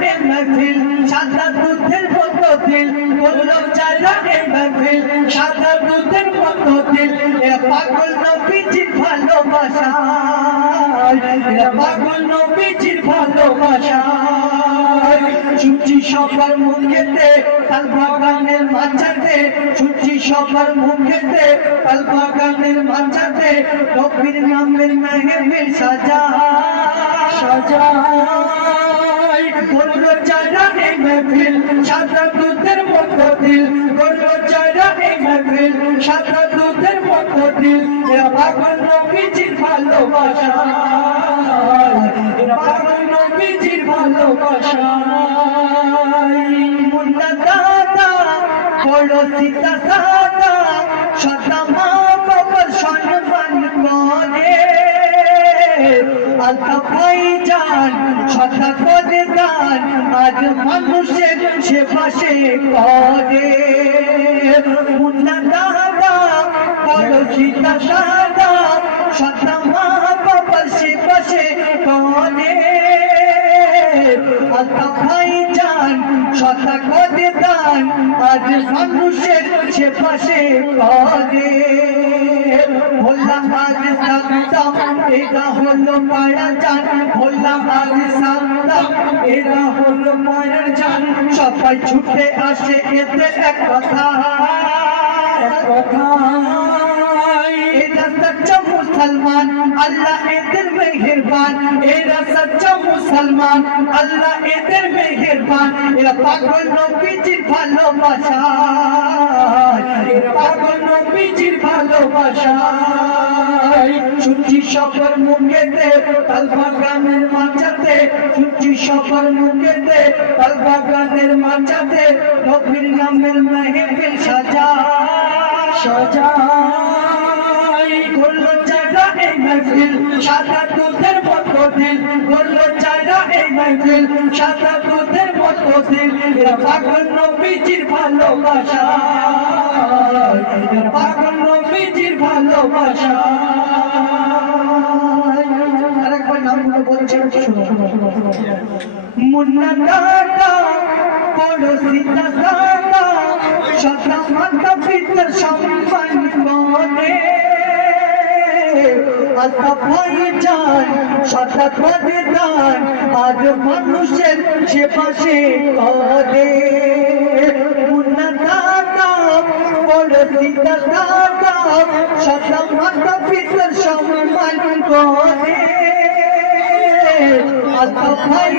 চালাকে महफिल সাদা দুধের মতো দিল বললো চালাকে महफिल সাদা দুধের মতো দিল এ পাগল নবীজির ভালোবাসা এ পাগল নবীজির ভালোবাসা শুনছি সবার মুখেতে তাল বাগানের মাঝাতে শুনছি সবার মুখেতে তাল বাগানের মাঝাতে নবীর নামের মেহফিল সাজাই বললো চালাকে महफिल সাদা দুধের মতো দিল বললো চালাকে महफिल সাদা দুধের মতো দিল এ পাগল নবীজির ভালোবাসা এ পাগল নবীজির ভালোবাসা মুন্না দাদা বড় সীতা সাদা সদা মা বাবার সম্মান করে আলতাফ ভাইজান সদা করে দান আজ মানুষের সেবা সে করে মুন্না দাদা বড় সীতা সাদা সদা মা বাবার সেবা সে করে আলতাফ ভাইজান সদা করে দান আজ মানুষের সেবা সে করে বললাম আজ সালাম এরা হলো মায়ের জান বললাম আজ সালাম এরা হলো মায়ের জান সবাই ছুটে আসে এতে এক কথা এরা সচ্চা মুসলমান আল্লাহ এদের মেহেরবান এরা সচ্চা মুসলমান আল্লাহ এদের মেহেরবান এরা পাগল নবীজির ভালোবাসা এরা পাগল নবীজির ভালোবাসা শুনছি সবার মুখেতে তাল বাগানের মাঝাতে শুনছি সবার মুখেতে তাল বাগানের মাঝাতে নবীর নামের মেহফিল সাজাই করলো চালাকে महफिल সাদা দুধের মতো দিল করলো চালাকে महफिल সাদা দুধের মতো দিল এরা পাগল নবীজির ভালোবাসা এরা পাগল নবীজির ভালোবাসা আরেকবার নামগুলো বলছি মুন্না দাদা বড় সীতা সাদা সদা মাতা পিতার সম্মান করে আলতাফ ভাইজান সদা করে দান আজ মানুষের সেবা সে করে মুন্না দাদা বড় সীতা সাদা সদা মাতা পিতার সম্মান করে আলতাফ ভাই